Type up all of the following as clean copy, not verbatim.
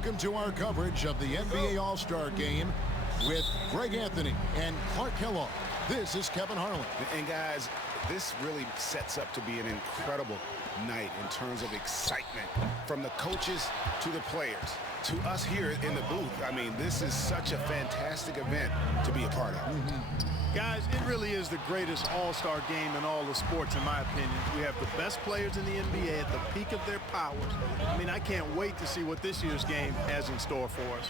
Welcome to our coverage of the NBA All-Star Game with Greg Anthony and Clark Kellogg. This is Kevin Harlan. And guys, this really sets up to be an incredible night in terms of excitement from the coaches to the players to us here in the booth. I mean, this is such a fantastic event to be a part of. Guys, it really is the greatest all-star game in all the sports, in my opinion. We have the best players in the NBA at the peak of their powers. I mean, I can't wait to see what this year's game has in store for us.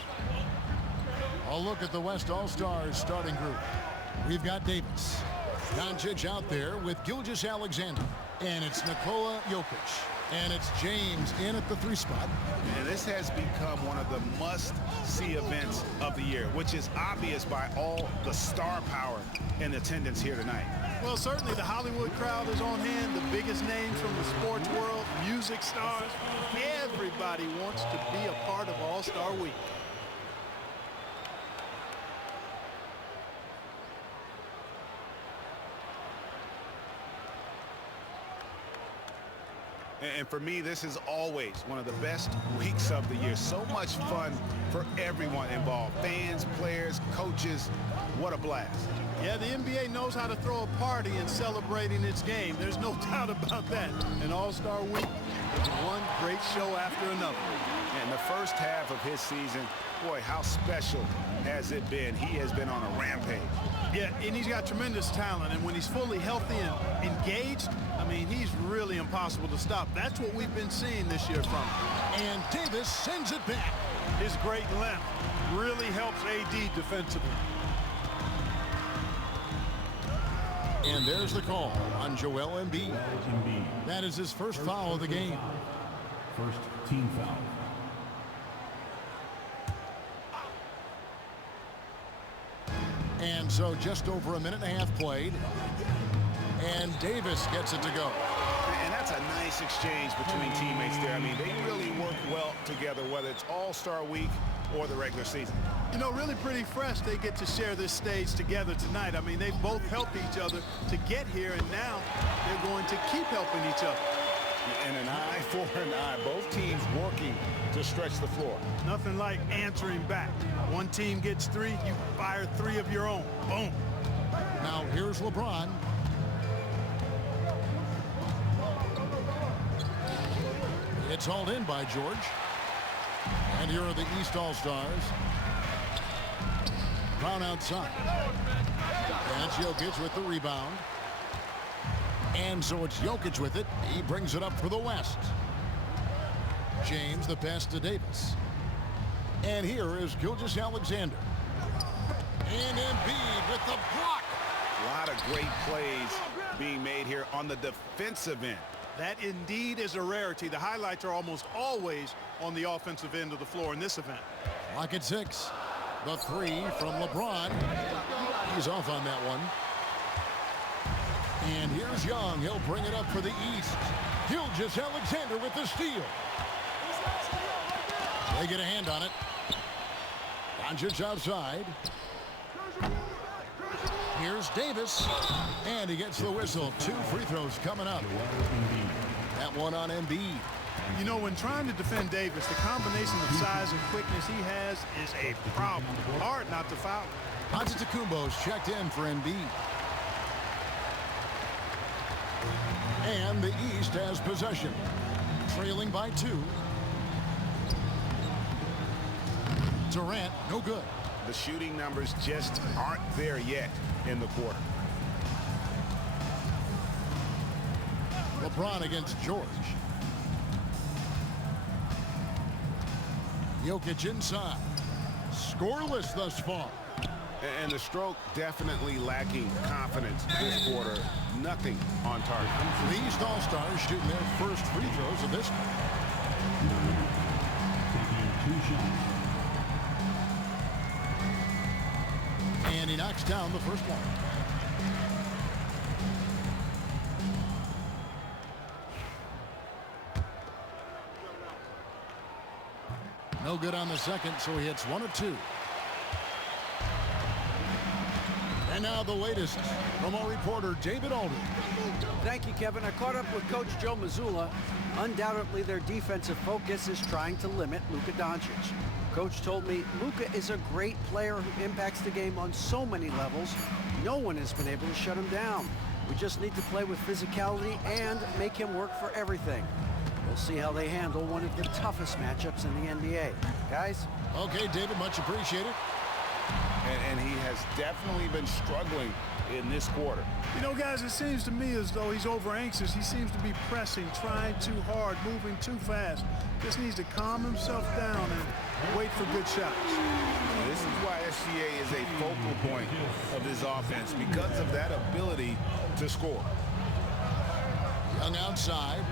A look at the West All-Stars starting group. We've got Davis. Doncic out there with Gilgeous-Alexander. And it's Nikola Jokic. And it's James in at the 3 spot. And this has become one of the must-see events of the year, which is obvious by all the star power in attendance here tonight. Well, certainly the Hollywood crowd is on hand, the biggest names from the sports world, music stars. Everybody wants to be a part of All-Star Week. And for me, this is always one of the best weeks of the year. So much fun for everyone involved. Fans, players, coaches. What a blast. Yeah, the NBA knows how to throw a party in celebrating its game. There's no doubt about that. An All-Star Week is one great show after another. And the first half of his season, boy, how special has it been? He has been on a rampage. Yeah, and he's got tremendous talent. And when he's fully healthy and engaged, I mean, he's really impossible to stop. That's what we've been seeing this year from him. And Davis sends it back. His great length really helps AD defensively. And there's the call on Joel Embiid. That is his first foul of the game. First team foul. And so just over a minute and a half played. And Davis gets it to go. And that's a nice exchange between teammates there. I mean, they really work well together, whether it's All-Star Week or the regular season. You know, really pretty fresh they get to share this stage together tonight. I mean, they both helped each other to get here, and now they're going to keep helping each other. And an eye for an eye. Both teams working to stretch the floor. Nothing like answering back. One team gets 3, you fire 3 of your own. Boom. Now here's LeBron. It's hauled in by George. And here are the East All-Stars. Brown outside. That's Jokic with the rebound. And so it's Jokic with it. He brings it up for the West. James, the pass to Davis. And here is Gilgeous-Alexander. And Embiid with the block. A lot of great plays being made here on the defensive end. That indeed is a rarity. The highlights are almost always on the offensive end of the floor in this event. Clock at 6. The 3 from LeBron. He's off on that one. And here's Young. He'll bring it up for the East. Gilgeous-Alexander with the steal. They get a hand on it. Doncic outside. Here's Davis. And he gets the whistle. 2 free throws coming up. That one on Embiid. You know, when trying to defend Davis, the combination of size and quickness he has is a problem. Hard not to foul. Antetokounmpo's checked in for Embiid. And the East has possession. Trailing by 2. Durant, no good. The shooting numbers just aren't there yet in the quarter. LeBron against George. Jokic inside. Scoreless thus far. And the stroke definitely lacking confidence this quarter. Nothing on target. The East All-Stars shooting their first free throws of this game. Taking 2 shots. And he knocks down the first one. No good on the second, so he hits 1 of 2. And now the latest from our reporter, David Aldridge. Thank you, Kevin. I caught up with Coach Joe Mazzulla. Undoubtedly, their defensive focus is trying to limit Luka Doncic. Coach told me Luka is a great player who impacts the game on so many levels. No one has been able to shut him down. We just need to play with physicality and make him work for everything. We'll see how they handle one of the toughest matchups in the NBA. Guys? Okay, David, much appreciated. And he has definitely been struggling in this quarter. You know, guys, it seems to me as though he's over anxious. He seems to be pressing, trying too hard, moving too fast. Just needs to calm himself down and wait for good shots. This is why SGA is a focal point of this offense, because of that ability to score. Young outside.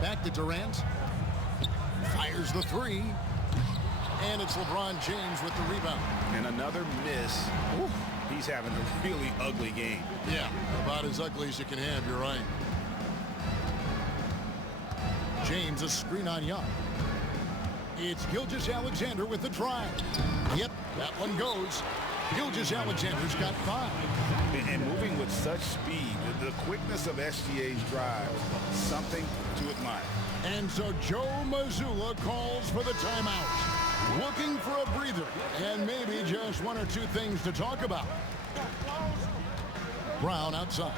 Back to Durant. Fires the three. And it's LeBron James with the rebound. And another miss. Ooh, he's having a really ugly game. Yeah, about as ugly as you can have, you're right. James, a screen on Young. It's Gilgeous-Alexander with the drive. Yep, that one goes. Gilgeous-Alexander's got 5. And moving with such speed, the quickness of SGA's drive, something to admire. And so Joe Mazzulla calls for the timeout. Looking for a breather and maybe just one or two things to talk about. Brown outside.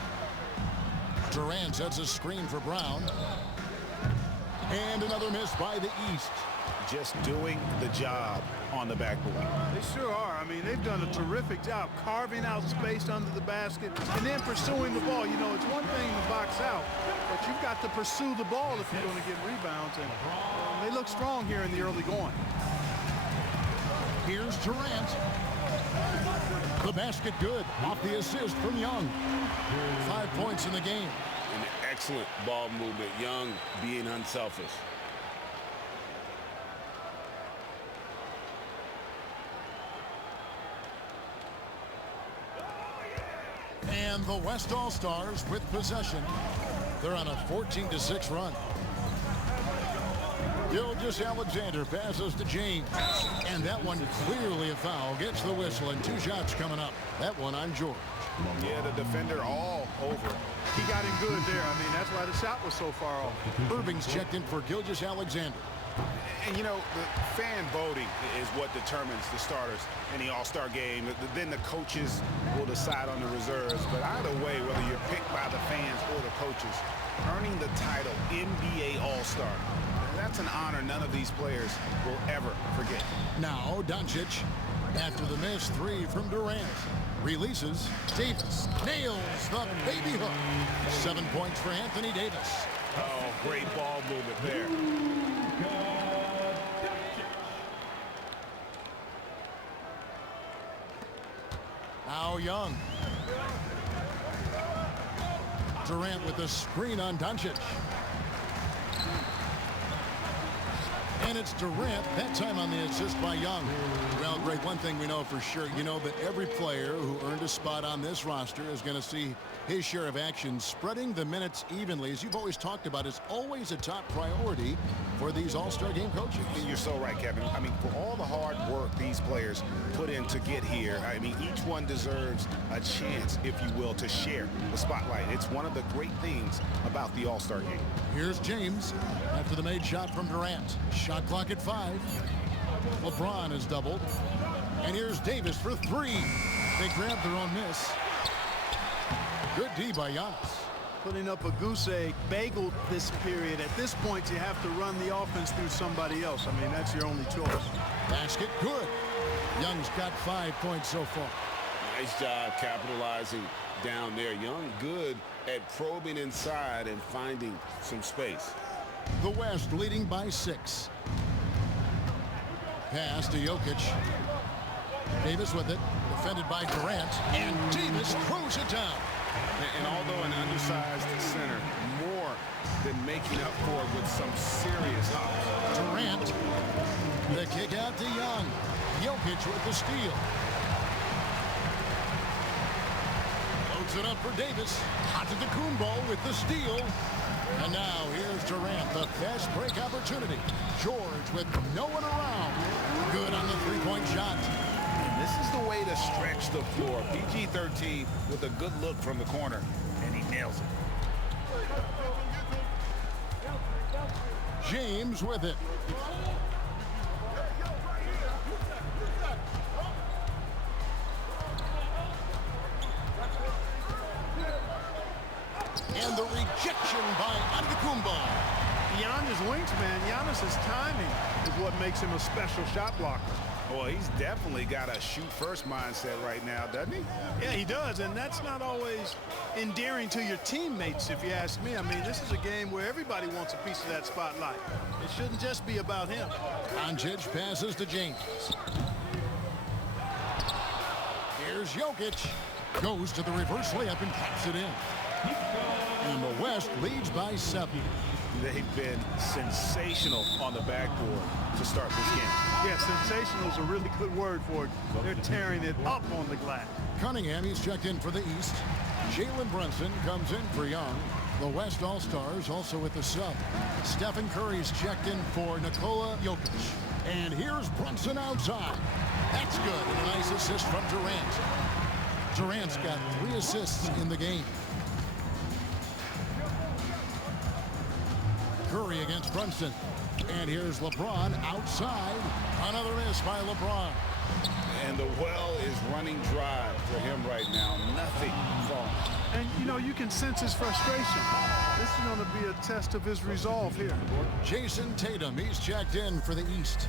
Durant sets a screen for Brown. And another miss by the East. Just doing the job on the backboard. They sure are. I mean, they've done a terrific job carving out space under the basket and then pursuing the ball. You know, it's one thing to box out, but you've got to pursue the ball if you're going to get rebounds. And they look strong here in the early going. Here's Durant. The basket good. Off the assist from Young. 5 points in the game. An excellent ball movement. Young being unselfish. And the West All-Stars with possession. They're on a 14-6 run. Gilgeous-Alexander passes to James. And that one clearly a foul. Gets the whistle and 2 shots coming up. That one on George. Yeah, the defender all over. He got him good there. I mean, that's why the shot was so far off. Irving's checked in for Gilgeous-Alexander. And, you know, the fan voting is what determines the starters in the All-Star game. Then the coaches will decide on the reserves. But either way, whether you're picked by the fans or the coaches, earning the title NBA All-Star, that's an honor none of these players will ever forget. Now Doncic, after the miss 3 from Durant, releases. Davis nails the baby hook. 7 points for Anthony Davis. Oh, great ball movement there. Now Young. Durant with the screen on Doncic. And it's Durant, that time on the assist by Young. Well, Greg, one thing we know for sure, you know that every player who earned a spot on this roster is going to see his share of action. Spreading the minutes evenly, as you've always talked about, is always a top priority for these All-Star game coaches. You're so right, Kevin. I mean, for all the hard work these players put in to get here, I mean, each one deserves a chance, if you will, to share the spotlight. It's one of the great things about the All-Star game. Here's James after the made shot from Durant. Shot clock at 5. LeBron is doubled. And here's Davis for 3. They grabbed their own miss. Good D by Giannis. Putting up a goose egg bagel this period. At this point, you have to run the offense through somebody else. I mean, that's your only choice. Basket good. Young's got 5 points so far. Nice job capitalizing down there. Young good at probing inside and finding some space. The West leading by 6. Pass to Jokic. Davis with it. Defended by Durant. And Davis throws it down. And although an undersized center, more than making up for it with some serious hops. Durant. The kick out to Young. Jokic with the steal. Loads it up for Davis. Antetokounmpo with the steal. And now here's Durant, the fast break opportunity. George with no one around. Good on the 3-point shot. And this is the way to to stretch the floor. PG-13 with a good look from the corner, and he nails it. James with it. And the rejection by Antetokounmpo. Giannis' wingsman, Giannis' timing is what makes him a special shot blocker. Well, he's definitely got a shoot-first mindset right now, doesn't he? Yeah, he does, and that's not always endearing to your teammates, if you ask me. I mean, this is a game where everybody wants a piece of that spotlight. It shouldn't just be about him. Doncic passes to James. Here's Jokic. Goes to the reverse layup and pops it in. And the West leads by 7. They've been sensational on the backboard to start this game. Yeah, sensational is a really good word for it. They're tearing it up on the glass. Cunningham, he's checked in for the East. Jalen Brunson comes in for Young. The West All-Stars also with the sub. Stephen Curry's checked in for Nikola Jokic. And here's Brunson outside. That's good. And a nice assist from Durant. Durant's got 3 assists in the game. Curry against Brunson. And here's LeBron outside. Another miss by LeBron. And the well is running dry for him right now. Nothing falling. And, you know, you can sense his frustration. This is going to be a test of his resolve here. Jason Tatum, he's checked in for the East.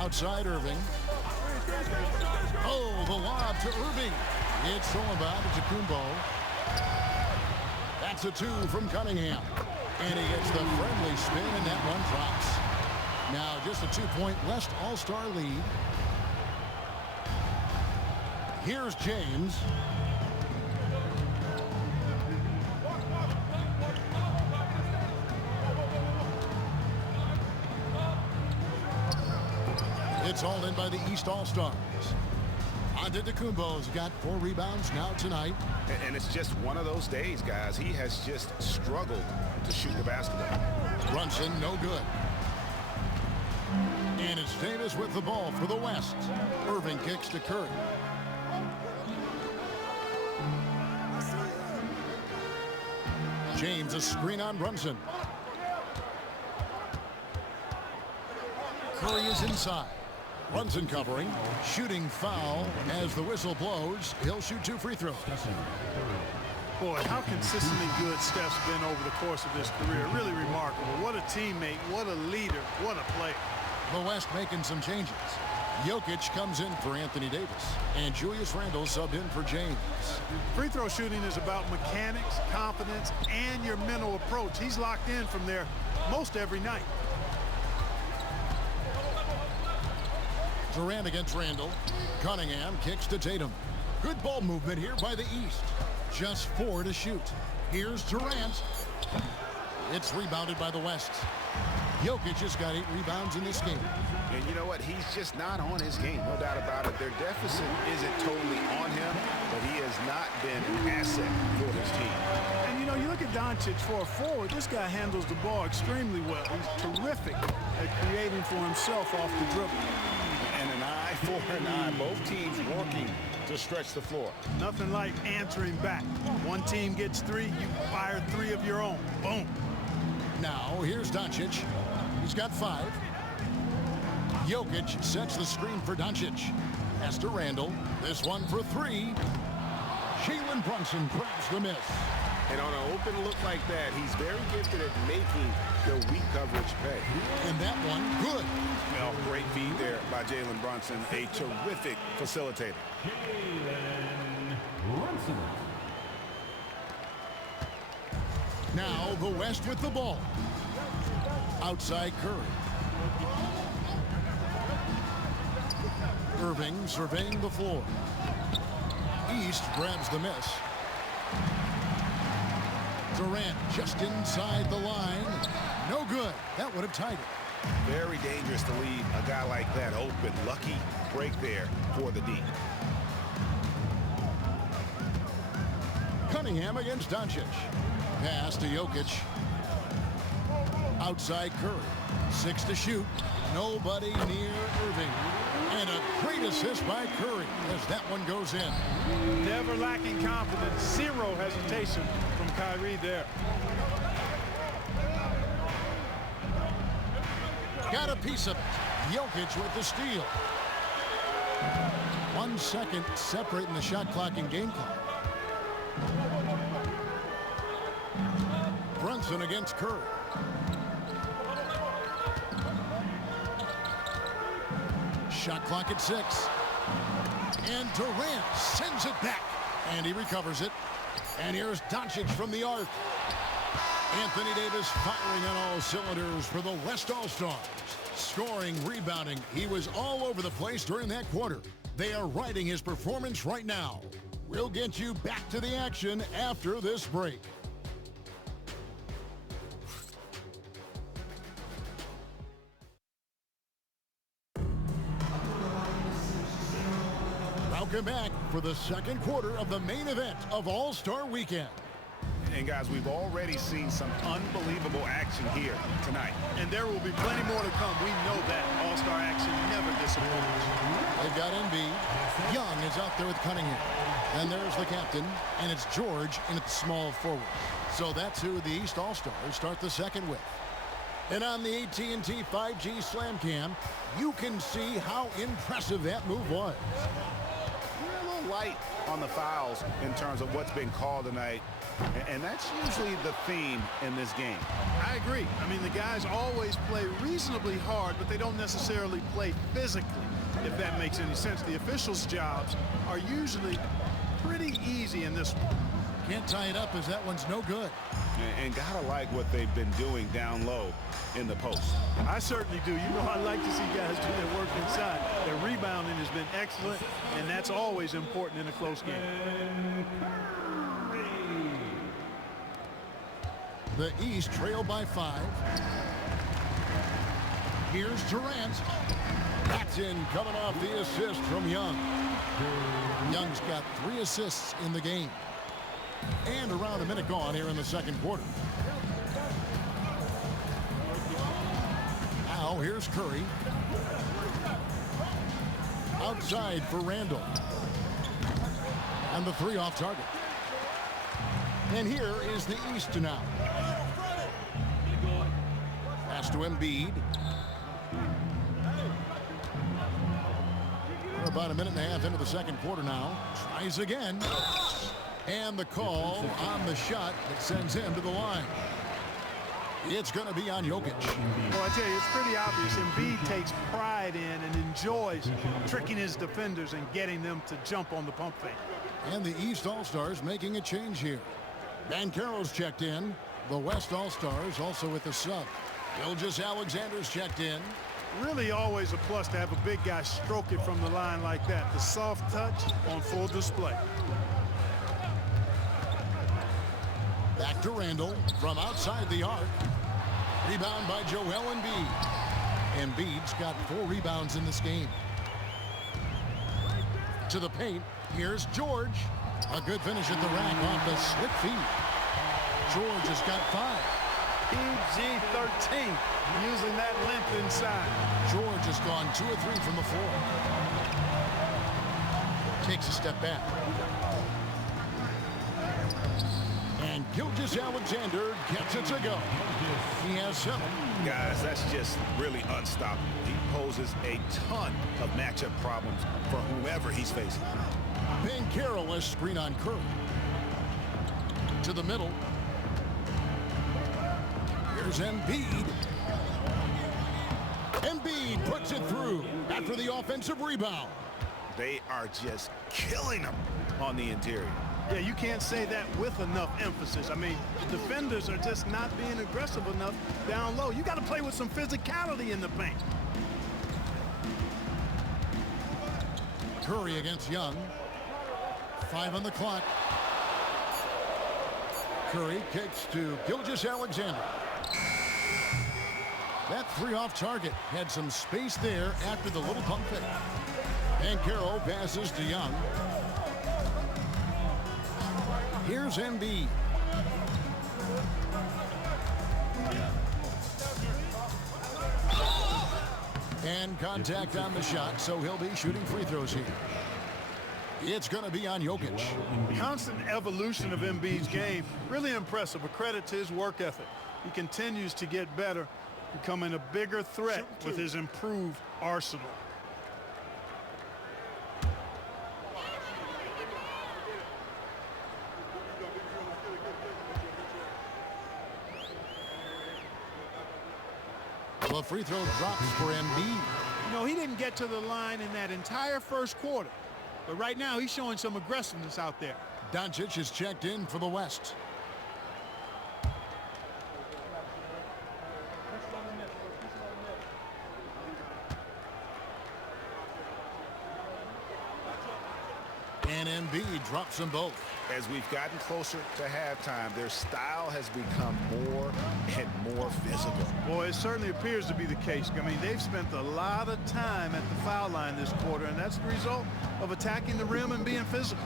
Outside Irving. Oh, the lob to Irving. It's stolen by Antetokounmpo. That's a 2 from Cunningham. And he gets the friendly spin, and that one drops. Now just a 2-point West All-Star lead. Here's James. It's all in by the East All-Stars. Antetokounmpo's got 4 rebounds now tonight. And it's just one of those days, guys. He has just struggled to shoot the basketball. Brunson, no good. And it's Davis with the ball for the West. Irving kicks to Curry. James, a screen on Brunson. Curry is inside. Brunson covering. Shooting foul as the whistle blows. He'll shoot 2 free throws. Boy, how consistently good Steph's been over the course of his career. Really remarkable. What a teammate, what a leader, what a player. The West making some changes. Jokic comes in for Anthony Davis. And Julius Randle subbed in for James. Free throw shooting is about mechanics, confidence, and your mental approach. He's locked in from there most every night. Durant against Randle. Cunningham kicks to Tatum. Good ball movement here by the East. Just 4 to shoot. Here's Durant. It's rebounded by the West. Jokic has got 8 rebounds in this game. And you know what? He's just not on his game, no doubt about it. Their deficit isn't totally on him, but he has not been an asset for his team. And, you know, you look at Doncic for a forward, this guy handles the ball extremely well. He's terrific at creating for himself off the dribble. And an eye for an eye. Both teams working to stretch the floor. Nothing like answering back. One team gets 3, you fire 3 of your own. Boom. Now, here's Doncic. He's got 5. Jokic sets the screen for Doncic. Pass to Randle. This one for 3. Jalen Brunson grabs the miss. And on an open look like that, he's very gifted at making the weak coverage pay. And that one, good. Well, great feed there by Jalen Brunson, a terrific facilitator. Jalen Brunson. Now the West with the ball. Outside Curry. Irving surveying the floor. East grabs the miss. Durant just inside the line. No good. That would have tied it. Very dangerous to leave a guy like that open. Lucky break there for the D. Cunningham against Doncic. Pass to Jokic. Outside Curry. 6 to shoot. Nobody near Irving. And a great assist by Curry as that one goes in. Never lacking confidence. Zero hesitation from Kyrie there. Got a piece of it. Jokic with the steal. 1 second separating the shot clock and game clock. Brunson against Curry. Shot clock at 6. And Durant sends it back. And he recovers it. And here's Doncic from the arc. Anthony Davis firing on all cylinders for the West All-Stars. Scoring, rebounding. He was all over the place during that quarter. They are riding his performance right now. We'll get you back to the action after this break. Welcome back for the second quarter of the main event of All-Star Weekend. And guys, we've already seen some unbelievable action here tonight. And there will be plenty more to come. We know that All-Star action never disappoints. They've got Embiid. Young is out there with Cunningham. And there's the captain, and it's George in at the small forward. So that's who the East All-Stars start the second with. And on the AT&T 5G Slam Cam, you can see how impressive that move was. We're a little light on the fouls in terms of what's been called tonight. And that's usually the theme in this game. I agree. I mean, the guys always play reasonably hard, but they don't necessarily play physically, if that makes any sense. The officials' jobs are usually pretty easy in this one. Can't tie it up as that one's no good. And gotta like what they've been doing down low in the post. I certainly do. You know, I like to see guys do their work inside. Their rebounding has been excellent, and that's always important in a close game. The East trail by 5. Here's Durant. That's in, coming off the assist from Young. Young's got 3 assists in the game. And around a minute gone here in the second quarter. Now here's Curry. Outside for Randall. And the 3 off target. And here is the East now. Pass to Embiid. We're about a minute and a half into the second quarter now. Tries again. And the call on the shot that sends him to the line. It's going to be on Jokic. Well, I tell you, it's pretty obvious. Embiid takes pride in and enjoys tricking his defenders and getting them to jump on the pump fake. And the East All-Stars making a change here. Banchero's checked in. The West All-Stars also with the sub. Gilgeous-Alexander's checked in. Really always a plus to have a big guy stroke it from the line like that. The soft touch on full display. Back to Randall from outside the arc. Rebound by Joel Embiid. Embiid's got 4 rebounds in this game. To the paint. Here's George. A good finish at the rack off the slip feed. George has got 5. PG-13 using that length inside. George has gone 2 or 3 from the floor. Takes a step back. And Gilgeous-Alexander gets it to go. He has 7. Guys, that's just really unstoppable. He poses a ton of matchup problems for whoever he's facing. Banchero has screen on Curry. To the middle. Here's Embiid. Embiid puts it through after the offensive rebound. They are just killing him on the interior. Yeah, you can't say that with enough emphasis. I mean, the defenders are just not being aggressive enough down low. You got to play with some physicality in the paint. Curry against Young. 5 on the clock. Curry kicks to Gilgeous-Alexander. That 3 off target had some space there after the little pump fake. Banchero passes to Young. Here's Embiid. And contact on the shot, so he'll be shooting free throws here. It's going to be on Jokic. Constant evolution of Embiid's game. Really impressive. A credit to his work ethic. He continues to get better, becoming a bigger threat with his improved arsenal. The free throw drops for Embiid. You know, he didn't get to the line in that entire first quarter. But right now, he's showing some aggressiveness out there. Doncic is checked in for the West. And Embiid drops them both. As we've gotten closer to halftime, their style has become more and more physical. Boy, it certainly appears to be the case. I mean, they've spent a lot of time at the foul line this quarter, and that's the result of attacking the rim and being physical.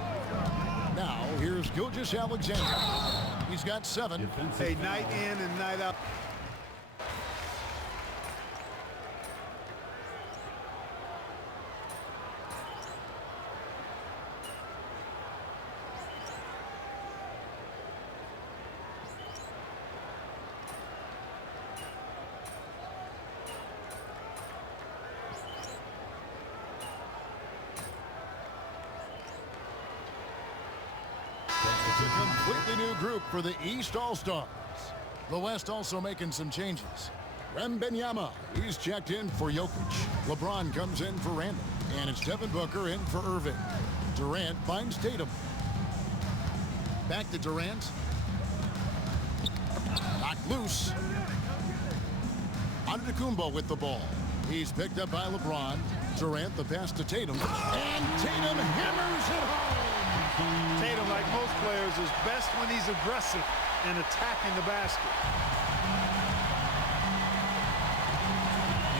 Now, here's Gilgeous-Alexander. He's got 7. A night in and night out. It's a completely new group for the East All-Stars. The West also making some changes. Wembanyama, he's checked in for Jokic. LeBron comes in for Randall. And it's Devin Booker in for Irving. Durant finds Tatum. Back to Durant. Knocked loose. Antetokounmpo with the ball. He's picked up by LeBron. Durant, the pass to Tatum. And Tatum hammers it home. Tatum, like most players, is best when he's aggressive and attacking the basket.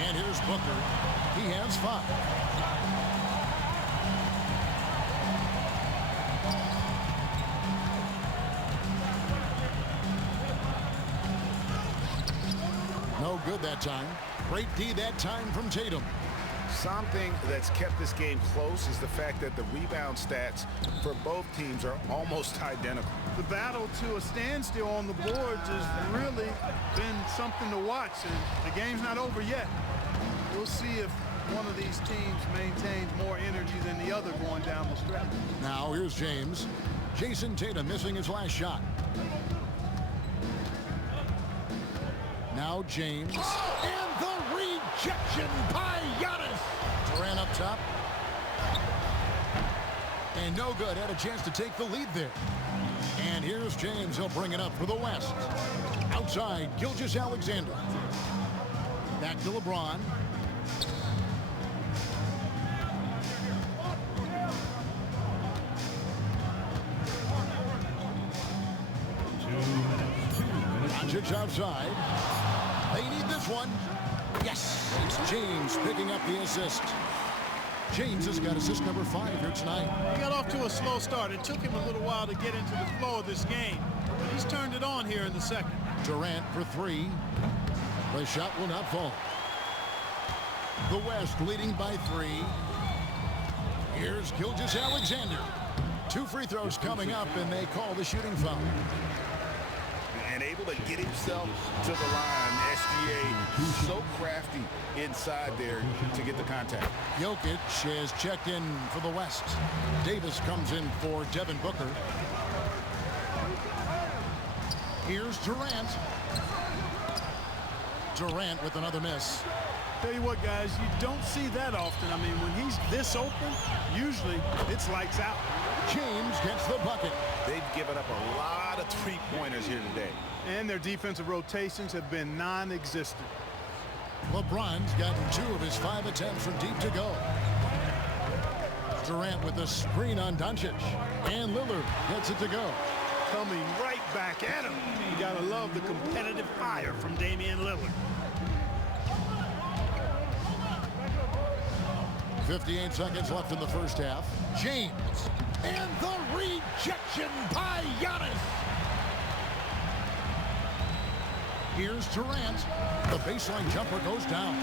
And here's Booker. He has 5. No good that time. Great D that time from Tatum. Something that's kept this game close is the fact that the rebound stats for both teams are almost identical. The battle to a standstill on the boards has really been something to watch, and the game's not over yet. We'll see if one of these teams maintains more energy than the other going down the stretch. Now here's James. Jason Tatum missing his last shot. Now James. And the rejection by Giannis. Durant up top. And no good. Had a chance to take the lead there. And here's James. He'll bring it up for the West. Outside, Gilgeous-Alexander. Back to LeBron. Doncic outside. They need this one. Yes, it's James picking up the assist. James has got assist number 5 here tonight. He got off to a slow start. It took him a little while to get into the flow of this game, but he's turned it on here in the second. Durant for 3. The shot will not fall. The West leading by 3. Here's Gilgeous-Alexander. 2 free throws coming up, and they call the shooting foul. And able to get himself to the line. SGA so crafty inside there to get the contact. Jokic is checked in for the West. Davis comes in for Devin Booker. Here's Durant. Durant with another miss. Tell you what, guys, you don't see that often. I mean, when he's this open, usually it's lights out. James gets the bucket. They've given up a lot of three-pointers here today. And their defensive rotations have been non-existent. LeBron's gotten 2 of his 5 attempts from deep to go. Durant with the screen on Doncic. And Lillard gets it to go. Coming right back at him. You gotta love the competitive fire from Damian Lillard. 58 seconds left in the first half. James. And the rejection by Giannis. Here's Durant. The baseline jumper goes down.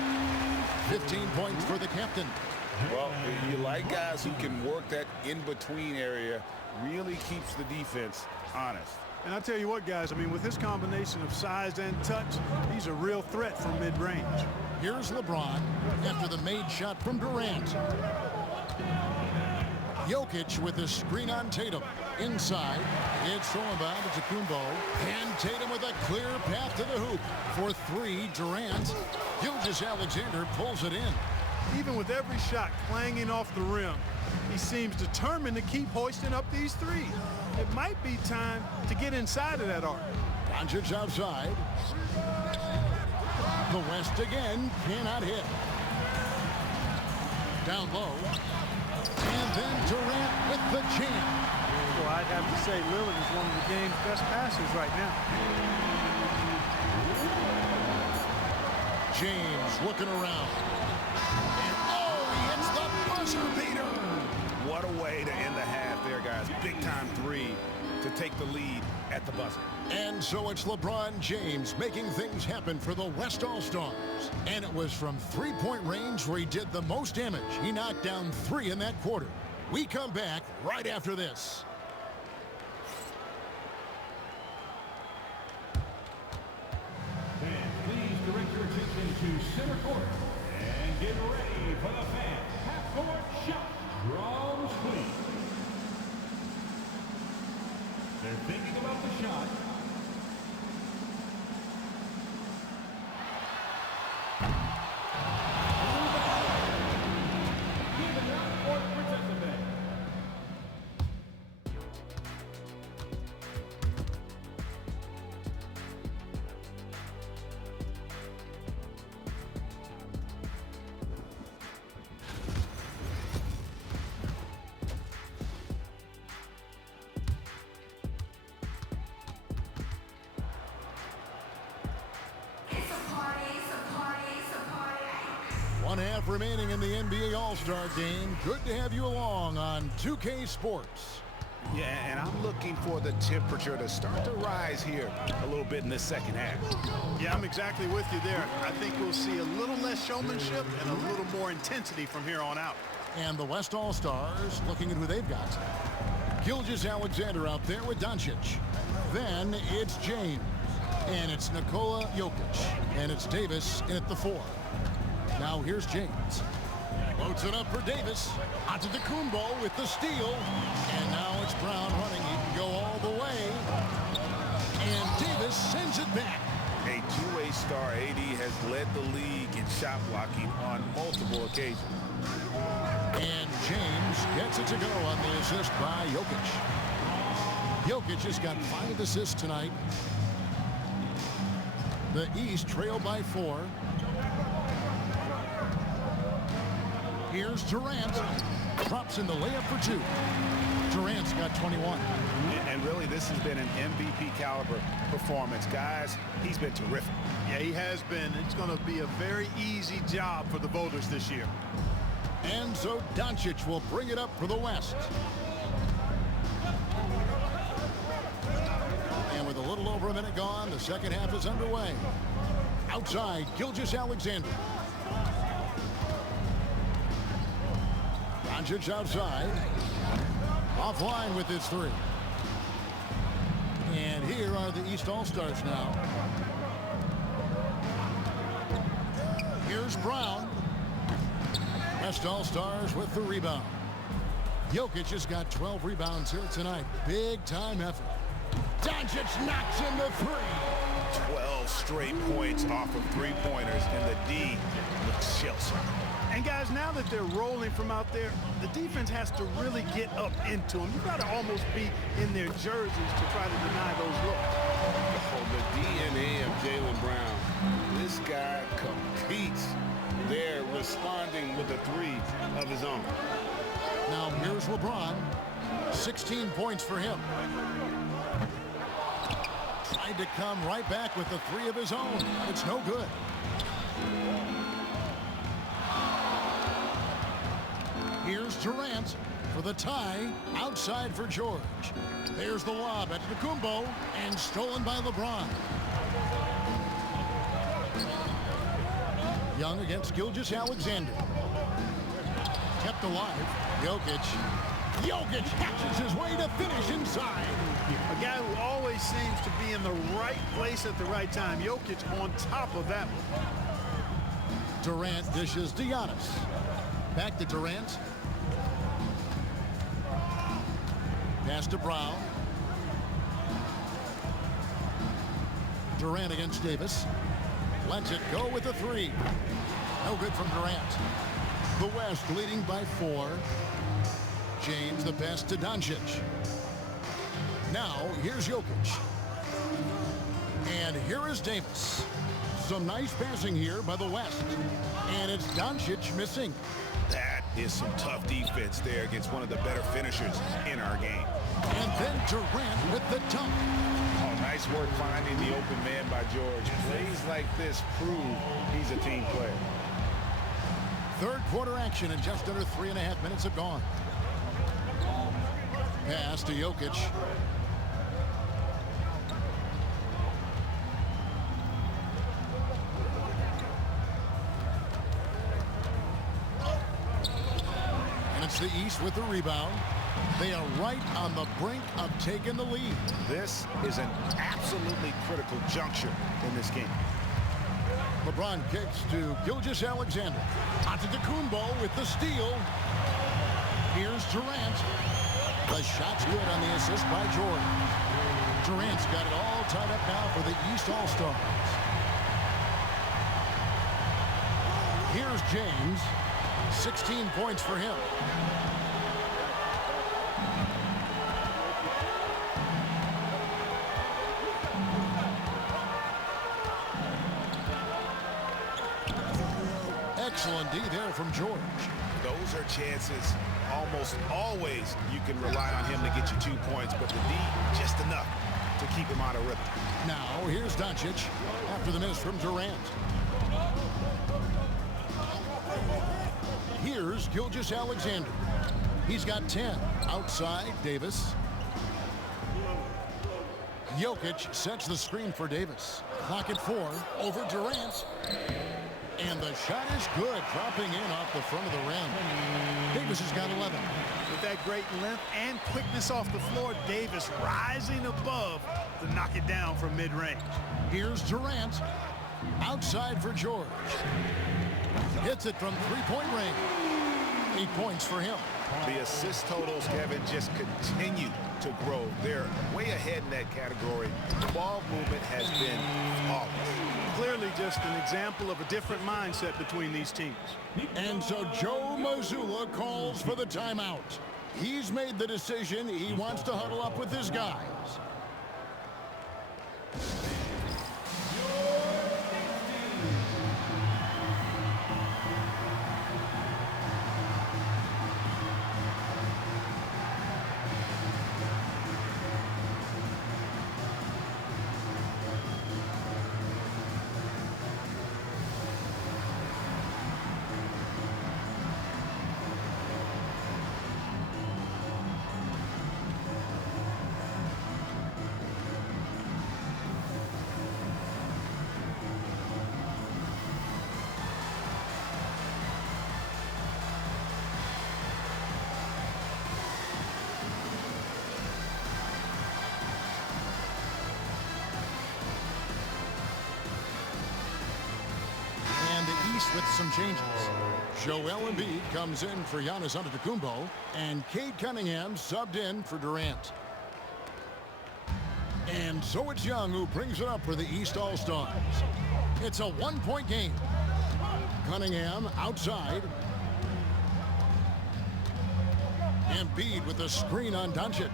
15 points for the captain. Well, you like guys who can work that in-between area, really keeps the defense honest. And I tell you what, guys, I mean, with his combination of size and touch, he's a real threat from mid-range. Here's LeBron after the made shot from Durant. Jokic with a screen on Tatum. Inside, it's thrown by to Kumbo. And Tatum with a clear path to the hoop. For three, Durant. Gilgeous-Alexander pulls it in. Even with every shot clanging off the rim, he seems determined to keep hoisting up these threes. It might be time to get inside of that arc. Doncic outside. The West again cannot hit. Down low. And then Durant with the jam. Well, I'd have to say Lillard is one of the game's best passers right now. James looking around. And oh, he hits the buzzer beater. What a way to end the half there, guys. Big time three to take the lead at the buzzer. And so it's LeBron James making things happen for the West All-Stars. And it was from three-point range where he did the most damage. He knocked down three in that quarter. We come back right after this. Fans, please direct your attention to center court and get ready for the fan half-court shot. Drums, please. They're thinking about the shot. Give it up for Princess Bay. One half remaining in the NBA All-Star game. Good to have you along on 2K Sports. Yeah, and I'm looking for the temperature to start to rise here a little bit in the second half. Yeah, I'm exactly with you there. I think we'll see a little less showmanship and a little more intensity from here on out. And the West All-Stars looking at who they've got. Gilgeous-Alexander out there with Doncic. Then it's James. And it's Nikola Jokic. And it's Davis in at the 4. Now here's James. Loads it up for Davis. Onto the Kumbo with the steal. And now it's Brown running. He can go all the way. And Davis sends it back. A two-way star, AD has led the league in shot blocking on multiple occasions. And James gets it to go on the assist by Jokic. Jokic has got 5 assists tonight. The East trail by 4. Here's Durant. Drops in the layup for 2. Durant's got 21. And really, this has been an MVP caliber performance. Guys, he's been terrific. Yeah, he has been. It's going to be a very easy job for the voters this year. And so Doncic will bring it up for the West. And with a little over a minute gone, the second half is underway. Outside, Gilgeous-Alexander. Doncic outside. Offline with his 3. And here are the East All-Stars now. Here's Brown. West All-Stars with the rebound. Jokic has got 12 rebounds here tonight. Big time effort. Doncic knocks in the 3. 12 straight points off of three-pointers, and the D looks shell-shocked. And guys, now that they're rolling from out there, the defense has to really get up into them. You've got to almost be in their jerseys to try to deny those looks. Oh, the DNA of Jaylen Brown. This guy competes. They're responding with a 3 of his own. Now here's LeBron. 16 points for him. Tried to come right back with a 3 of his own. It's no good. Here's Durant for the tie. Outside for George. There's the lob at Kumbo and stolen by LeBron. Young against Gilgeous-Alexander. Kept alive. Jokic catches his way to finish inside. A guy who always seems to be in the right place at the right time. Jokic on top of that one. Durant dishes to Giannis. Back to Durant. Pass to Brown. Durant against Davis. Lets it go with a three. No good from Durant. The West leading by 4. James the pass to Doncic. Now here's Jokic. And here is Davis. Some nice passing here by the West. And it's Doncic missing. That is some tough defense there against one of the better finishers in our game. And then Durant with the dunk. Oh, nice work finding the open man by George. Plays like this prove he's a team player. Third quarter action and just under 3.5 minutes have gone. Pass to Jokic. And it's the East with the rebound. They are right on the brink of taking the lead. This is an absolutely critical juncture in this game. LeBron kicks to Gilgeous-Alexander. Antetokounmpo with the steal. Here's Durant. The shot's good on the assist by Jordan. Durant's got it all tied up now for the East All-Stars. Here's James. 16 points for him. Excellent D there from George. Those are chances almost always you can rely on him to get you 2 points, but the D just enough to keep him out of rhythm. Now here's Doncic after the miss from Durant. Here's Gilgeous-Alexander. He's got 10. Outside, Davis. Jokic sets the screen for Davis. Clock at 4. Over Durant. And the shot is good, dropping in off the front of the rim. Davis has got 11. With that great length and quickness off the floor, Davis rising above to knock it down from mid-range. Here's Durant. Outside for George. Hits it from three-point range. 8 points for him. The assist totals, Kevin, just continue to grow. They're way ahead in that category. The ball movement has been flawless. Clearly just an example of a different mindset between these teams. And so Joe Mazzulla calls for the timeout. He's made the decision. He wants to huddle up with his guys. With some changes. Joel Embiid comes in for Giannis Antetokounmpo, and Cade Cunningham subbed in for Durant. And so it's Young who brings it up for the East All-Stars. It's a one-point game. Cunningham outside. Embiid with the screen on Doncic.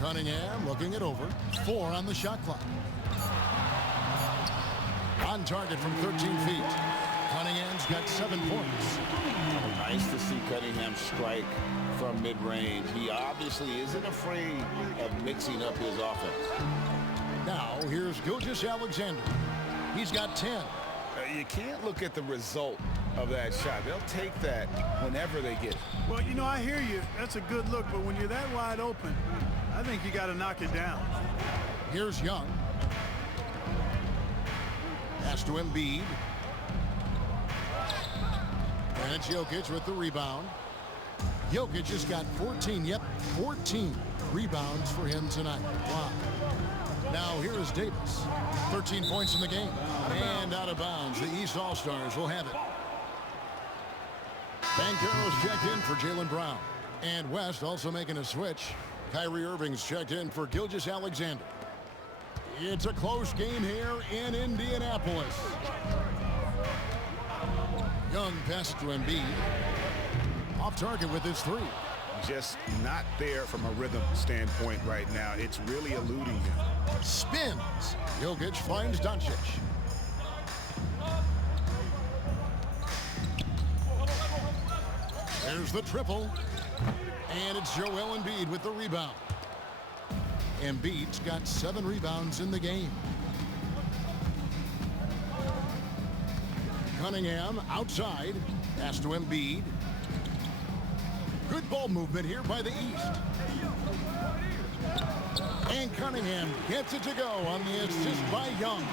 Cunningham looking it over. 4 on the shot clock. On target from 13 feet. Cunningham's got 7 points. Nice to see Cunningham strike from mid-range. He obviously isn't afraid of mixing up his offense. Now, here's Gilgeous-Alexander. He's got 10. You can't look at the result of that shot. They'll take that whenever they get it. Well, you know, I hear you. That's a good look, but when you're that wide open, I think you got to knock it down. Here's Young. Pass to Embiid. And it's Jokic with the rebound. Jokic has got 14 rebounds for him tonight. Wow. Now here is Davis. 13 points in the game. And out of bounds. The East All-Stars will have it. Banchero's checked in for Jaylen Brown. And West also making a switch. Kyrie Irving's checked in for Gilgeous-Alexander. It's a close game here in Indianapolis. Young passes to Embiid. Off target with his three. Just not there from a rhythm standpoint right now. It's really eluding him. Spins. Jokic finds Doncic. There's the triple. And it's Joel Embiid with the rebound. Embiid's got 7 rebounds in the game. Cunningham outside. Pass to Embiid. Good ball movement here by the East. And Cunningham gets it to go on the assist by Young.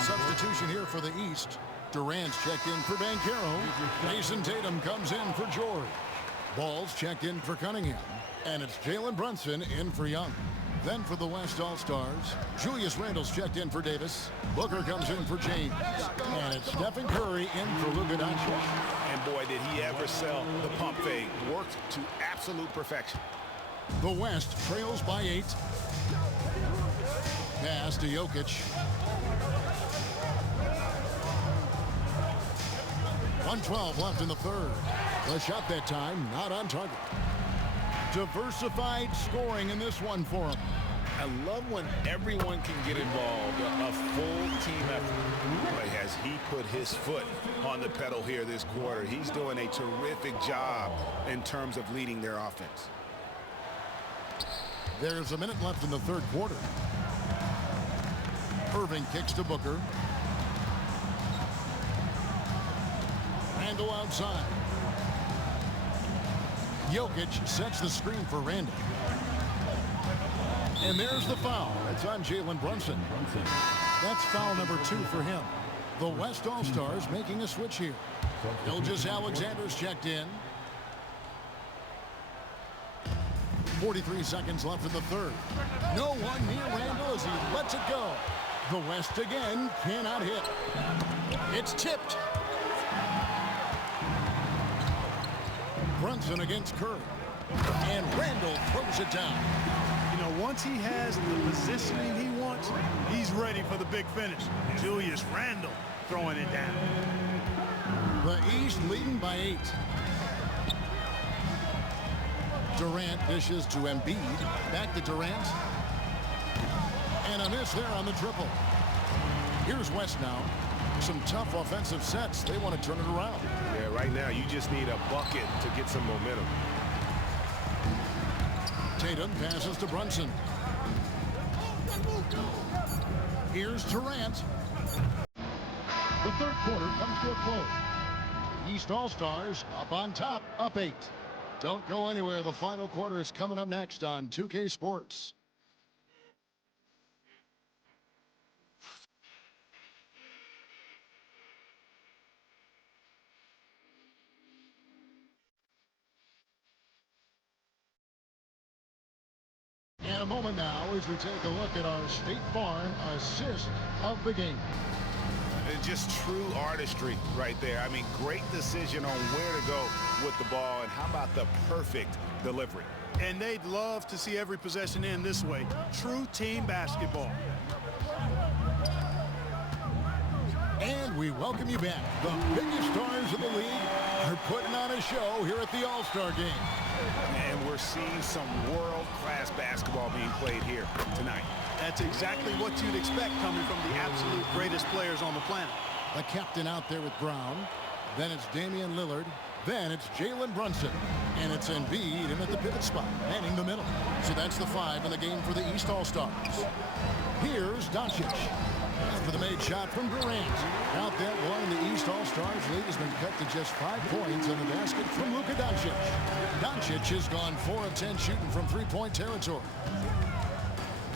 Substitution here for the East. Durant's checked in for Banchero. Jason Tatum comes in for George. Ball's checked in for Cunningham. And it's Jalen Brunson in for Young. Then for the West All-Stars, Julius Randle's checked in for Davis. Booker comes in for James. And it's Stephen Curry in for Luka Doncic. And boy, did he ever sell the pump fake. Worked to absolute perfection. The West trails by 8. Pass to Jokic. 1:12 left in the third. The shot that time not on target. Diversified scoring in this one for him. I love when everyone can get involved, a full team effort. But has he put his foot on the pedal here this quarter? He's doing a terrific job in terms of leading their offense. There's a minute left in the third quarter. Irving kicks to Booker. Randle outside. Jokic sets the screen for Randle. And there's the foul. It's on Jalen Brunson. That's foul number 2 for him. The West All-Stars making a switch here. Gilgeous-Alexander's checked in. 43 seconds left in the third. No one near Randle as he lets it go. The West again cannot hit. It's tipped. Brunson against Curry. And Randle throws it down. You know, once he has the positioning he wants, he's ready for the big finish. Julius Randle throwing it down. The East leading by 8. Durant dishes to Embiid. Back to Durant. And a miss there on the triple. Here's West now. Some tough offensive sets. They want to turn it around. Yeah, right now you just need a bucket to get some momentum. Tatum passes to Brunson. Here's Durant. The third quarter comes to a close. East All-Stars up on top, up 8. Don't go anywhere. The final quarter is coming up next on 2K Sports. In a moment now as we take a look at our State Farm assist of the game. It's just true artistry right there. I mean, great decision on where to go with the ball, and how about the perfect delivery? And they'd love to see every possession end this way. True team basketball. And we welcome you back. The biggest stars of the league are putting on a show here at the All-Star Game. And we're seeing some world-class basketball being played here tonight. That's exactly what you'd expect coming from the absolute greatest players on the planet. The captain out there with Brown. Then it's Damian Lillard. Then it's Jalen Brunson. And it's Embiid in at the pivot spot, manning the middle. So that's the 5 in the game for the East All-Stars. Here's Doncic. After the made shot from Durant. Count that one. The East All-Stars lead has been cut to just 5 points in the basket from Luka Doncic. Doncic has gone 4 of 10 shooting from three-point territory.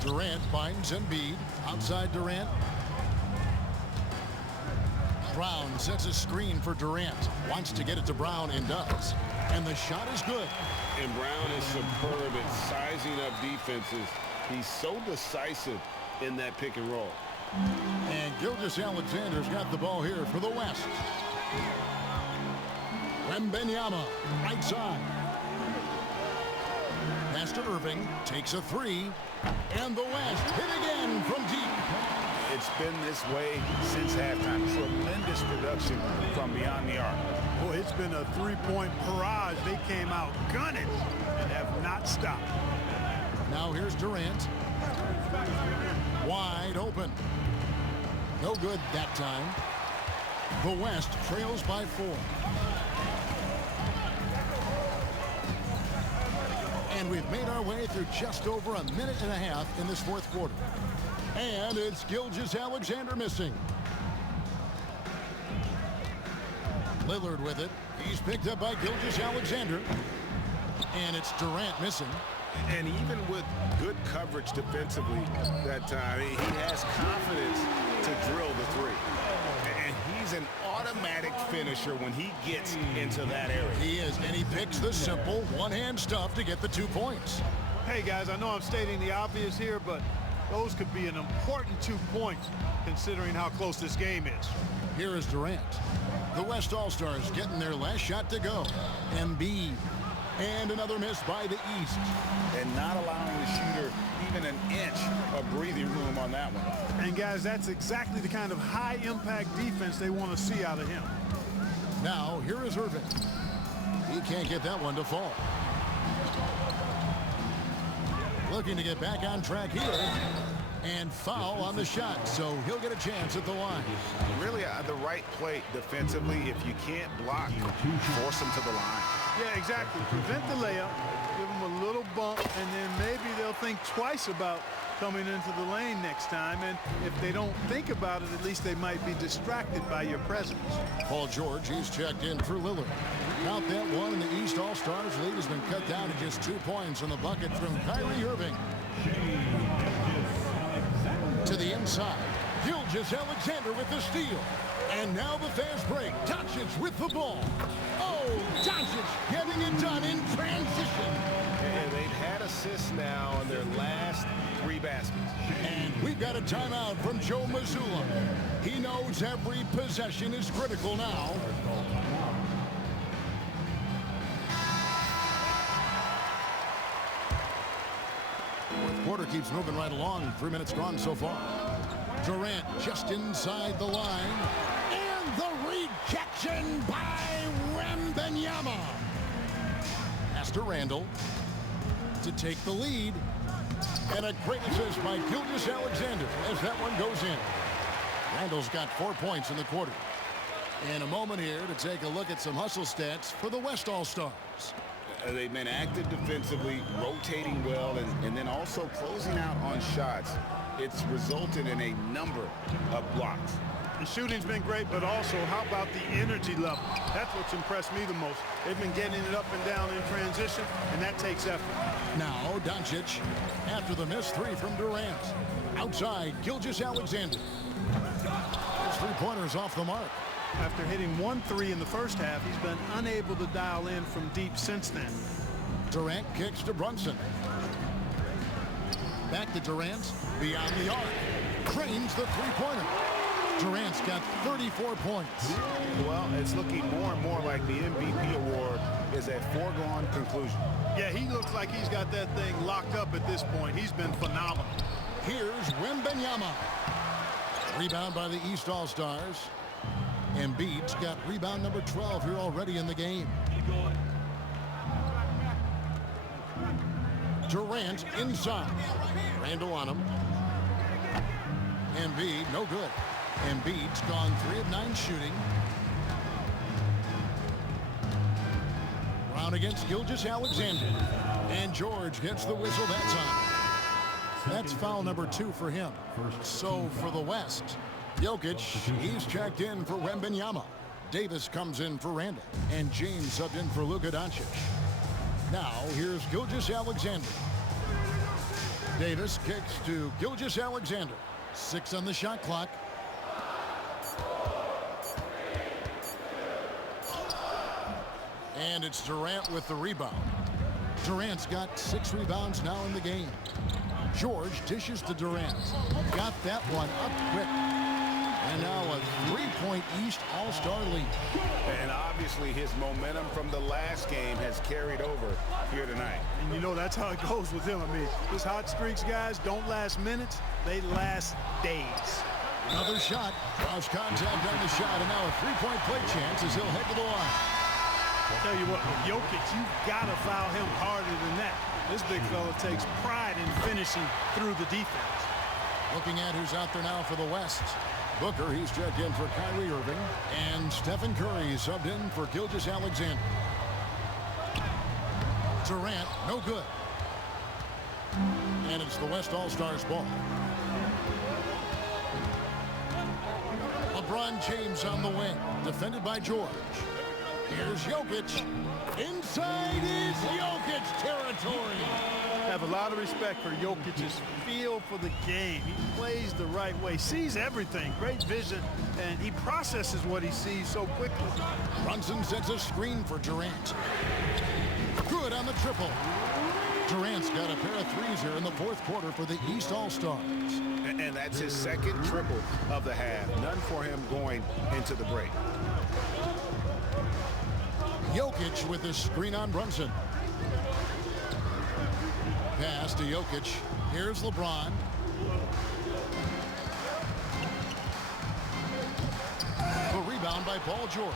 Durant finds Embiid. Outside Durant. Brown sets a screen for Durant. Wants to get it to Brown and does. And the shot is good. And Brown is superb at sizing up defenses. He's so decisive in that pick and roll. And Gilgeous-Alexander's got the ball here for the West. Wembanyama, right side. Pass to Irving, takes a 3. And the West hit again from deep. It's been this way since halftime. Tremendous production from beyond the arc. Boy, it's been a three-point barrage. They came out gunning and have not stopped. Now here's Durant. Wide open. No good that time. The West trails by 4. And we've made our way through just over a minute and a half in this fourth quarter. And it's Gilgeous-Alexander missing. Lillard with it. He's picked up by Gilgeous-Alexander. And it's Durant missing. And even with good coverage defensively that time, he has confidence to drill the 3. And he's an automatic finisher when he gets into that area. He is, and he picks the simple one-hand stuff to get the 2 points. Hey, guys, I know I'm stating the obvious here, but those could be an important 2 points considering how close this game is. Here is Durant. The West All-Stars getting their last shot to go. Embiid. And another miss by the East. And not allowing the shooter even an inch of breathing room on that one. And, guys, that's exactly the kind of high-impact defense they want to see out of him. Now, here is Irving. He can't get that one to fall. Looking to get back on track here. And foul on the shot, so he'll get a chance at the line. Really, the right play defensively. If you can't block, force him to the line. Yeah, exactly. Prevent the layup, give them a little bump, and then maybe they'll think twice about coming into the lane next time. And if they don't think about it, at least they might be distracted by your presence. Paul George, he's checked in for Lillard. Count that one, and the East All-Stars lead has been cut down to just 2 points on the bucket from Kyrie Irving. To the inside, Gilgeous-Alexander with the steal. And now the fast break. Doncic with the ball. Oh, Doncic getting it done in transition. And they've had assists now on their last 3 baskets. And we've got a timeout from Joe Mazzulla. He knows every possession is critical now. Fourth quarter keeps moving right along. 3 minutes gone so far. Durant just inside the line. And the rejection by Wembanyama. Pass to Randall to take the lead. And a great assist by Gilgeous-Alexander as that one goes in. Randall's got 4 points in the quarter. And a moment here to take a look at some hustle stats for the West All-Stars. They've been active defensively, rotating well, and then also closing out on shots. It's resulted in a number of blocks. The shooting's been great, but also how about the energy level? That's what's impressed me the most. They've been getting it up and down in transition, and that takes effort. Now Doncic after the missed 3 from Durant. Outside, Gilgeous-Alexander. His 3-pointers off the mark. After hitting 1 3 in the first half, he's been unable to dial in from deep since then. Durant kicks to Brunson. Back to Durant, beyond the arc. Cranes the 3-pointer. Durant's got 34 points. Well, it's looking more and more like the MVP award is a foregone conclusion. Yeah, he looks like he's got that thing locked up at this point. He's been phenomenal. Here's Wembanyama. Rebound by the East All-Stars. Embiid's got rebound number 12 here already in the game. Durant inside. Randall on him. Embiid, no good. Embiid's gone 3 of 9 shooting. Brown against Gilgeous-Alexander. And George gets the whistle that time. That's foul number 2 for him. So for the West, Jokic, he's checked in for Wembanyama. Davis comes in for Randall. And James subbed in for Luka Doncic. Now here's Gilgeous-Alexander. Davis kicks to Gilgeous-Alexander. 6 on the shot clock. And it's Durant with the rebound. Durant's got 6 rebounds now in the game. George dishes to Durant. Got that one up quick. And now a 3-point East All-Star lead. And obviously his momentum from the last game has carried over here tonight. And you know that's how it goes with him. I mean, his hot streaks, guys, don't last minutes. They last days. Another shot. Draws contact on the shot. And now a 3-point play chance as he'll head to the line. I'll tell you what, with Jokic, you've got to foul him harder than that. This big fella takes pride in finishing through the defense. Looking at who's out there now for the West. Booker, he's checked in for Kyrie Irving. And Stephen Curry subbed in for Gilgeous-Alexander. Durant, no good. And it's the West All-Stars ball. LeBron James on the wing, defended by George. Here's Jokic. Inside is Jokic territory. I have a lot of respect for Jokic's feel for the game. He plays the right way, sees everything, great vision, and he processes what he sees so quickly. Brunson sets a screen for Durant. Good on the triple. Durant's got a pair of threes here in the 4th quarter for the East All-Stars. And that's his 2nd triple of the half. None for him going into the break. Jokic with a screen on Brunson. Pass to Jokic. Here's LeBron. The rebound by Paul George.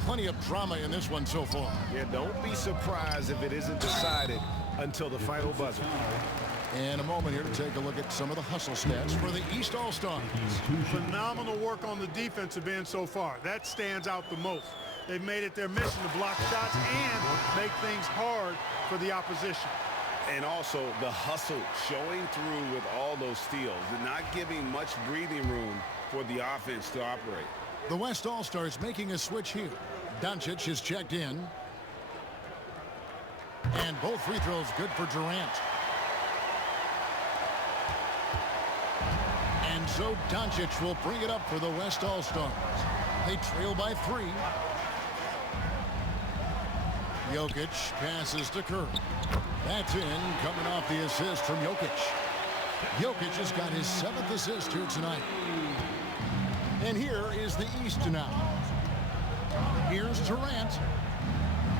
Plenty of drama in this one so far. Yeah, don't be surprised if it isn't decided until the final buzzer. In a moment here to take a look at some of the hustle stats for the East All-Stars. Phenomenal work on the defensive end so far. That stands out the most. They've made it their mission to block shots and make things hard for the opposition. And also the hustle showing through with all those steals and not giving much breathing room for the offense to operate. The West All-Stars making a switch here. Doncic is checked in. And both free throws good for Durant. And so Doncic will bring it up for the West All-Stars. They trail by 3. Jokic passes to Curry. That's in, coming off the assist from Jokic. Jokic has got his 7th assist here tonight. And here is the East now. Here's Durant.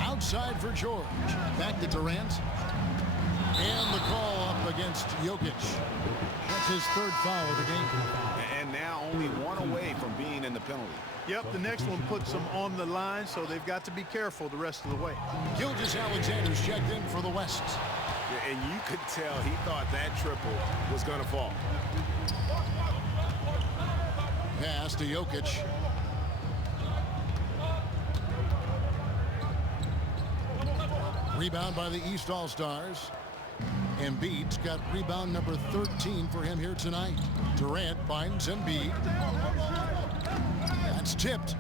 Outside for George. Back to Durant. And the call up against Jokic. That's his 3rd foul of the game. And now only 1 away from being in the penalty. Yep, the next one puts them on the line, so they've got to be careful the rest of the way. Gilgeous-Alexander's checked in for the West. And you could tell he thought that triple was going to fall. Pass to Jokic. Rebound by the East All-Stars. Embiid's got rebound number 13 for him here tonight. Durant finds Embiid. That's tipped.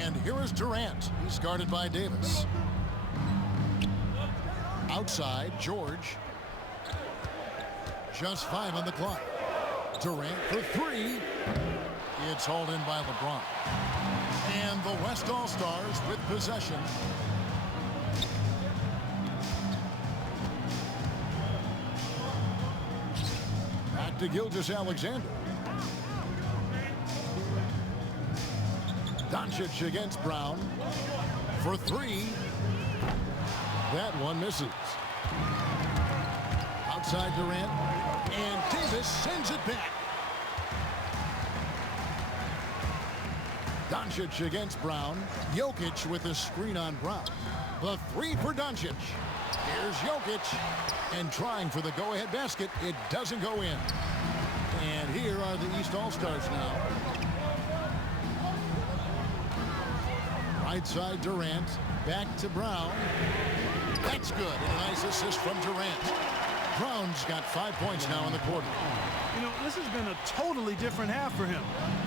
And here is Durant. He's guarded by Davis. Outside, George. Just 5 on the clock. Durant for 3. It's hauled in by LeBron. And the West All-Stars with possession. Back to Gilgeous-Alexander. Doncic against Brown for 3. That one misses. Outside Durant. And Davis sends it back. Doncic against Brown. Jokic with a screen on Brown. The 3 for Doncic. Here's Jokic. And trying for the go-ahead basket. It doesn't go in. And here are the East All-Stars now. Right side Durant, back to Brown. That's good, and a nice assist from Durant. Brown's got 5 points now in the quarter. You know, this has been a totally different half for him.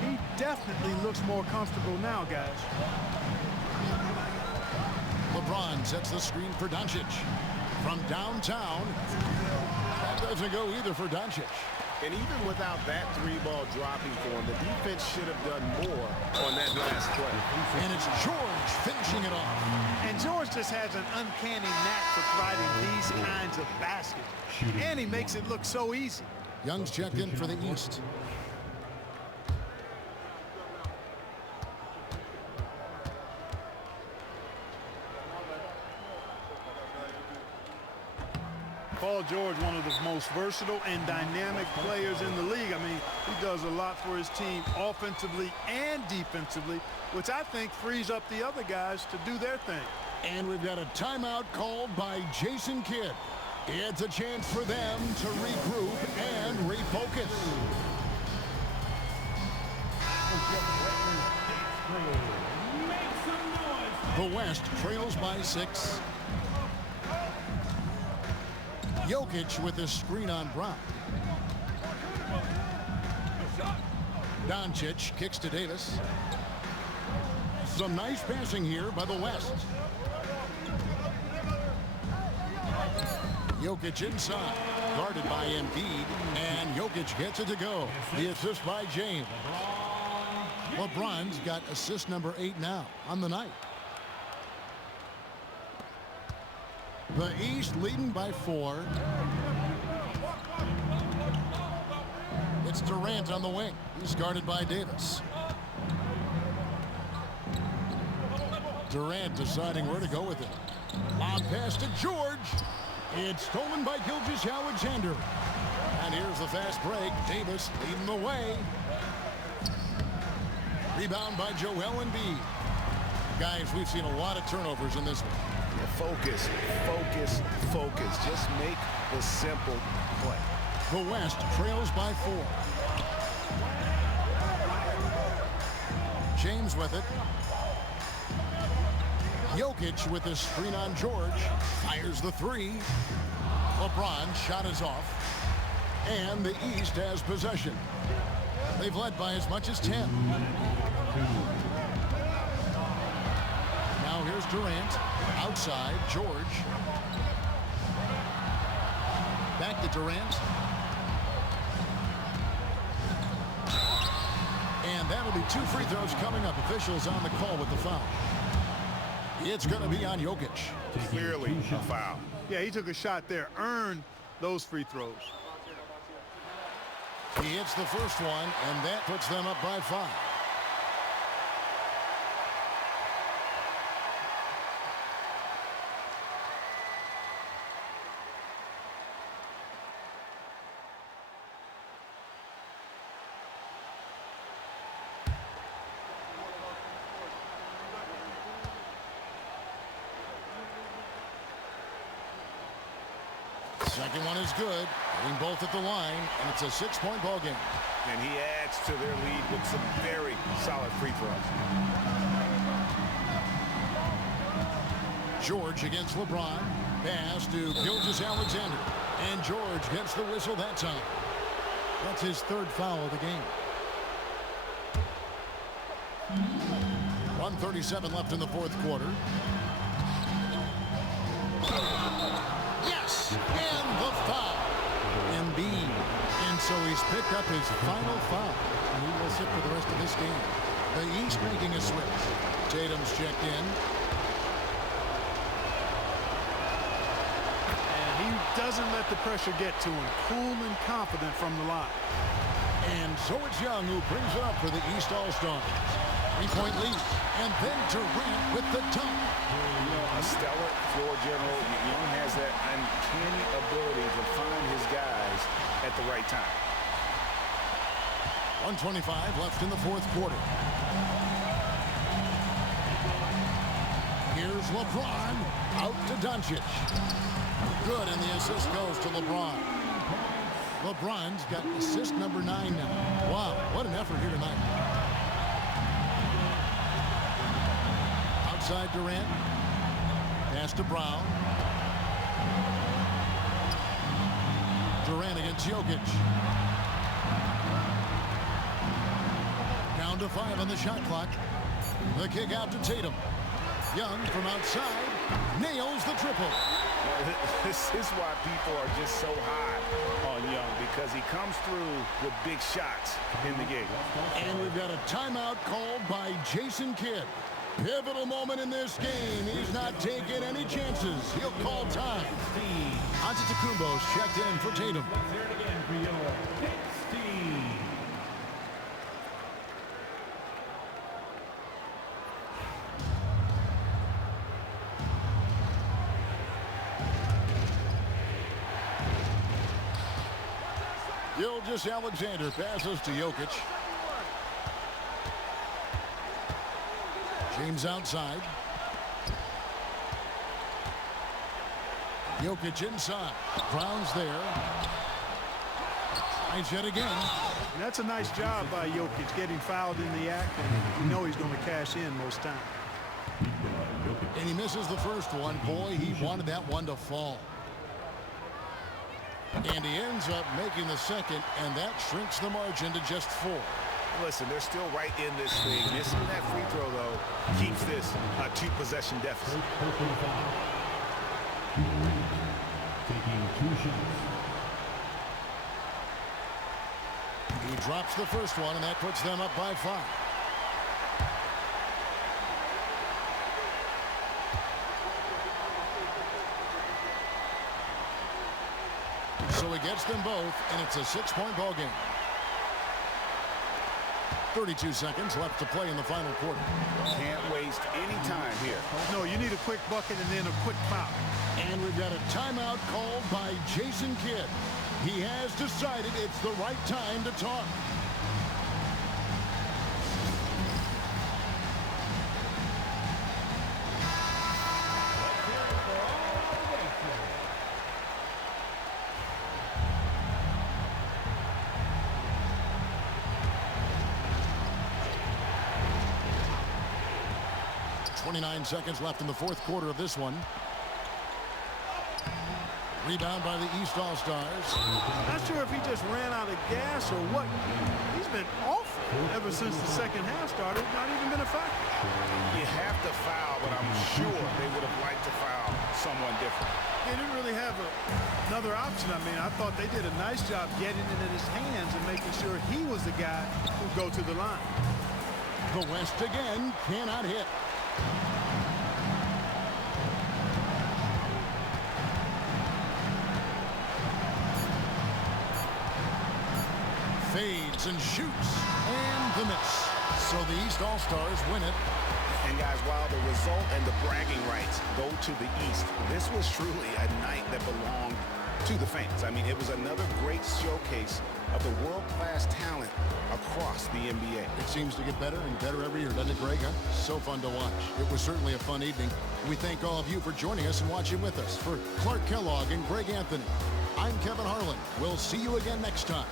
He definitely looks more comfortable now, guys. LeBron sets the screen for Doncic. From downtown, that doesn't go either for Doncic. And even without that three-ball dropping for him, the defense should have done more on that last play. And it's George finishing it off. And George just has an uncanny knack for providing these kinds of baskets. And he makes it look so easy. Young's checked in for the East. Paul George, one of the most versatile and dynamic players in the league. I mean, he does a lot for his team offensively and defensively, which I think frees up the other guys to do their thing. And we've got a timeout called by Jason Kidd. It's a chance for them to regroup and refocus. The West trails by 6. Jokic with his screen on Brown. Doncic kicks to Davis. Some nice passing here by the West. Jokic inside, guarded by Embiid, and Jokic gets it to go. The assist by James. LeBron's got assist number 8 now on the night. The East leading by 4. It's Durant on the wing. He's guarded by Davis. Durant deciding where to go with it. Lob pass to George. It's stolen by Gilgeous-Alexander. And here's the fast break. Davis leading the way. Rebound by Joel Embiid. Guys, we've seen a lot of turnovers in this one. Focus, focus, focus. Just make the simple play. The West trails by 4. James with it. Jokic with his screen on George. Fires the 3. LeBron shot is off. And the East has possession. They've led by as much as 10. Now here's Durant. Outside, George. Back to Durant. And that'll be 2 free throws coming up. Officials on the call with the foul. It's going to be on Jokic. Clearly a foul. Yeah, he took a shot there. Earned those free throws. He hits the first one, and that puts them up by 5. Second one is good. Hitting both at the line, and it's a 6-point ball game. And he adds to their lead with some very solid free throws. George against LeBron. Pass to Gilgeous-Alexander. And George gets the whistle that time. That's his 3rd foul of the game. 1:37 left in the 4th quarter. Yes! And the foul. Embiid. And so he's picked up his final foul. And he will sit for the rest of this game. The East making a switch. Tatum's checked in. And he doesn't let the pressure get to him. Cool and confident from the line. And so it's Young who brings it up for the East All-Stars. 3-point lead. And then Durant with the dunk. A stellar floor general. Young has that uncanny ability to find his guys at the right time. 1:25 left in the 4th quarter. Here's LeBron out to Doncic. Good, and the assist goes to LeBron. LeBron's got assist number 9 now. Wow, what an effort here tonight. Outside Durant. Pass to Brown. Durant against Jokic. Down to 5 on the shot clock. The kick out to Tatum. Young from outside nails the triple. This is why people are just so high on Young, because he comes through with big shots in the game. And we've got a timeout called by Jason Kidd. Pivotal moment in this game. He's not taking any chances. He'll call time. Antetokounmpo's checked in for Tatum. There it again for your 16. Gilgeous-Alexander passes to Jokic. James outside. Jokic inside. Brown's there. Tries yet again. And that's a nice job by Jokic, getting fouled in the act, and you know he's going to cash in most times. And he misses the first one. Boy, he wanted that one to fall. And he ends up making the second, and that shrinks the margin to just 4. Listen, they're still right in this thing. Missing that free throw, though, keeps this a 2-possession deficit. Taking 2 shots. He drops the first one, and that puts them up by 5. So he gets them both, and it's a 6-point ball game. 32 seconds left to play in the final quarter. Can't waste any time here. No, you need a quick bucket and then a quick foul. And we've got a timeout called by Jason Kidd. He has decided it's the right time to talk. .29 seconds left in the fourth quarter of this one. Rebound by the East All-Stars. Not sure if he just ran out of gas or what. He's been awful ever since the second half started. Not even been a factor. You have to foul, but I'm sure they would have liked to foul someone different. They didn't really have another option. I mean, I thought they did a nice job getting it in his hands and making sure he was the guy who go to the line. The West again cannot hit. Fades and shoots, and the miss. So the East All-Stars win it. And guys, while the result and the bragging rights go to the East, this was truly a night that belonged to the fans. I mean, it was another great showcase of the world-class talent across the NBA. It seems to get better and better every year, doesn't it, Greg? Huh? So fun to watch. It was certainly a fun evening. We thank all of you for joining us and watching with us. For Clark Kellogg and Greg Anthony, I'm Kevin Harlan. We'll see you again next time